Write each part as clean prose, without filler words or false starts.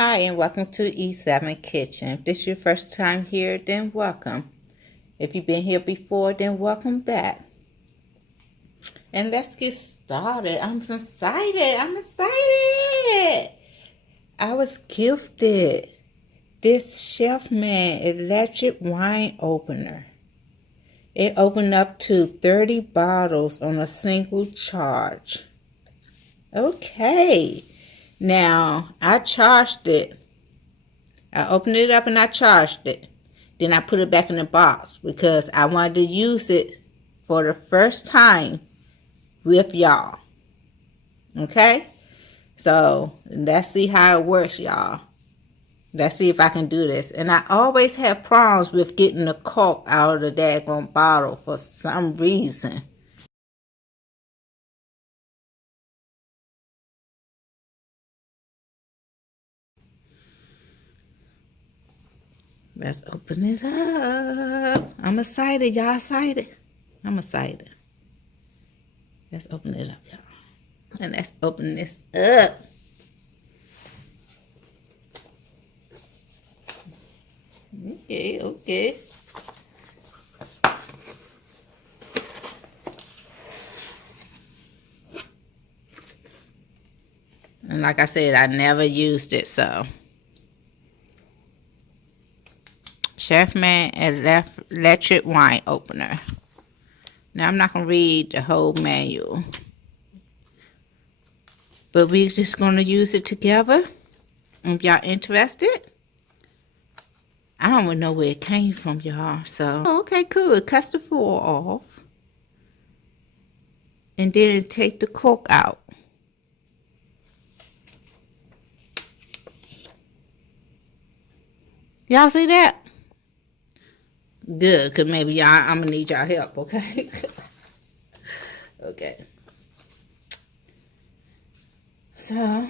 Hi, and welcome to E7 Kitchen. If this is your first time here, then welcome. If you've been here before, then welcome back. And let's get started. I'm excited. I was gifted this ChefMan Electric Wine Opener. It opened up to 30 bottles on a single charge. Okay. Now, I charged it. I opened it up and I charged it. Then I put it back in the box because I wanted to use it for the first time with y'all. Okay? So, let's see how it works, y'all. Let's see if I can do this. And I always have problems with getting the cork out of the daggone bottle for some reason. Let's open it up. I'm excited. Y'all excited? I'm excited. Let's open it up, y'all. And let's open this up. Okay. And like I said, I never used it, so. ChefMan Electric Wine Opener. Now, I'm not going to read the whole manual, but we're just going to use it together. If y'all interested, I don't even know where it came from, y'all. So, okay, cool. It cuts the foil off, and then take the cork out. Y'all see that? Good, because maybe y'all, I'm going to need y'all help, okay? Okay. So,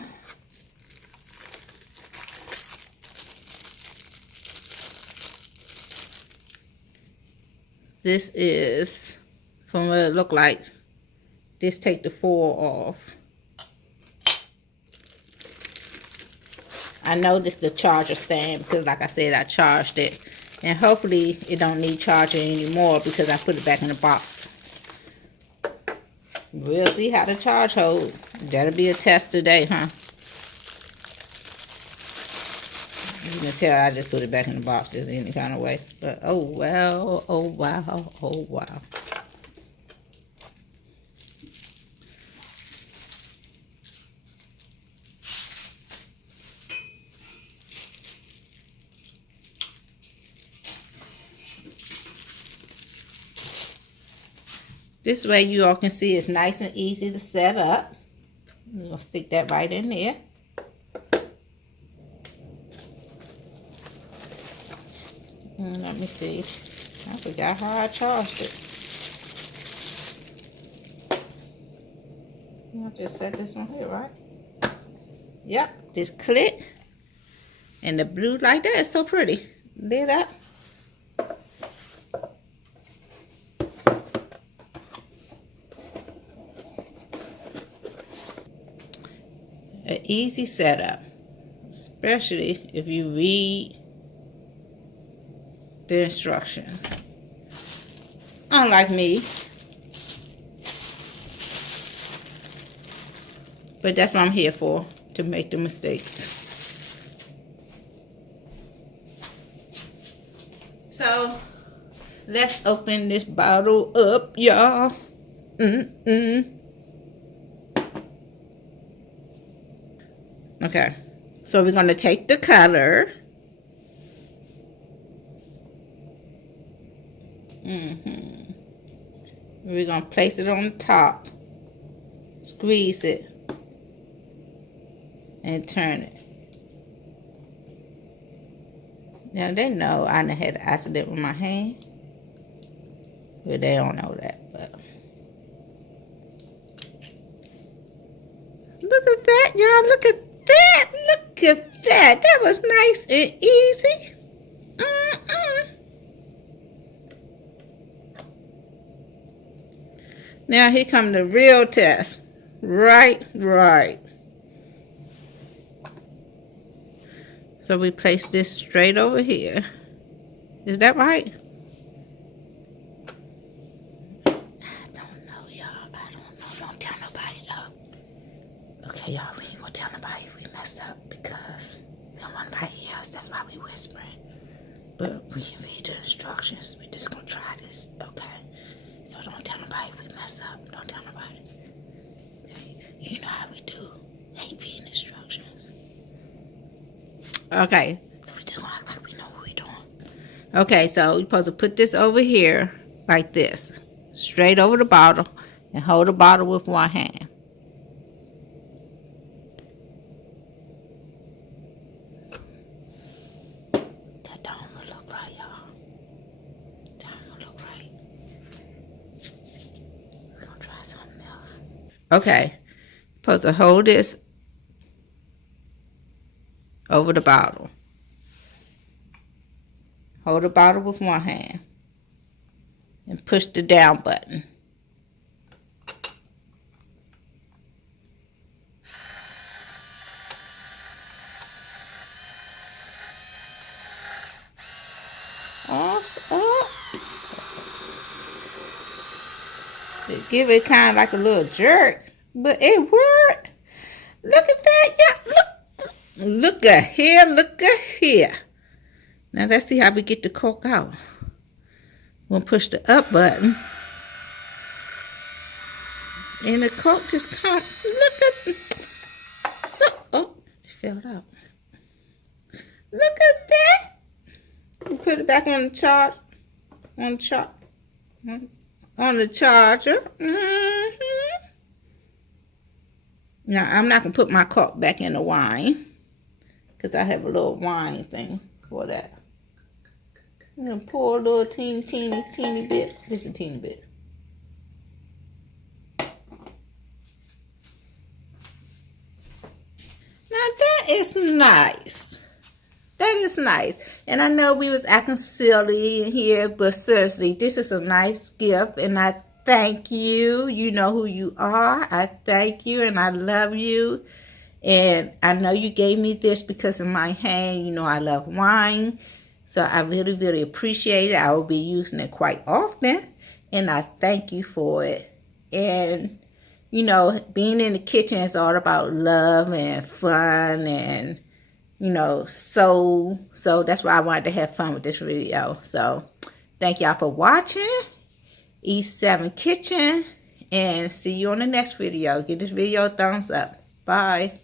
this is, from what it look like, this take the foil off. I know this is the charger stand because, like I said, I charged it. And hopefully it don't need charging anymore because I put it back in the box. We'll see how the charge holds. That'll be a test today, huh? You can tell I just put it back in the box just any kind of way. But oh well, oh wow, oh wow. This way you all can see it's nice and easy to set up. I'm going to stick that right in there. And let me see. I forgot how I charged it. I'll just set this one here, right? Yep, just click. And the blue like that is so pretty. Lit up. An easy setup, especially if you read the instructions. Unlike me. But that's what I'm here for, to make the mistakes. So, let's open this bottle up, y'all. Okay, so we're going to take the color. We're going to place it on the top. Squeeze it. And turn it. Now, they know I done had an accident with my hand. But they don't know that, but. Look at that, y'all. Look at that. Look at that. That was nice and easy. Now, here come the real test. Right. So we place this straight over here. Is that right? I don't know, y'all. I don't know. Don't tell nobody, though. Okay, y'all, we ain't gonna tell nobody if we messed up because we don't want nobody to hear us. That's why we whispering. But we can read the instructions. We just gonna try this, okay? So don't tell nobody if we mess up. Don't tell nobody. Okay? You know how we do. Hate reading instructions. Okay, so we just gonna act like we know what we're doing. Okay, so you're supposed to put this over here like this. Straight over the bottle and hold the bottle with one hand. Okay, supposed to hold this over the bottle. Hold the bottle with one hand and push the down button. Give it kind of like a little jerk, but it worked. Look at that, yeah. Look at here, look at here. Now let's see how we get the cork out. We'll push the up button, and the cork just comes. Look. Oh, it fell out. Look at that. We put it back on the charge. On the charger. Now, I'm not going to put my cork back in the wine because I have a little wine thing for that. I'm going to pour a little teeny bit. Just a teeny bit. Now, that is nice. That is nice. And I know we was acting silly in here, but seriously, this is a nice gift, and I thank you. You know who you are. I thank you, and I love you. And I know you gave me this because of my hand. You know I love wine. So I really, really appreciate it. I will be using it quite often, and I thank you for it. And, you know, being in the kitchen is all about love and fun and, you know, so that's why I wanted to have fun with this video. So thank y'all for watching E7 Kitchen, and see you on the next video. Give this video a thumbs up. Bye.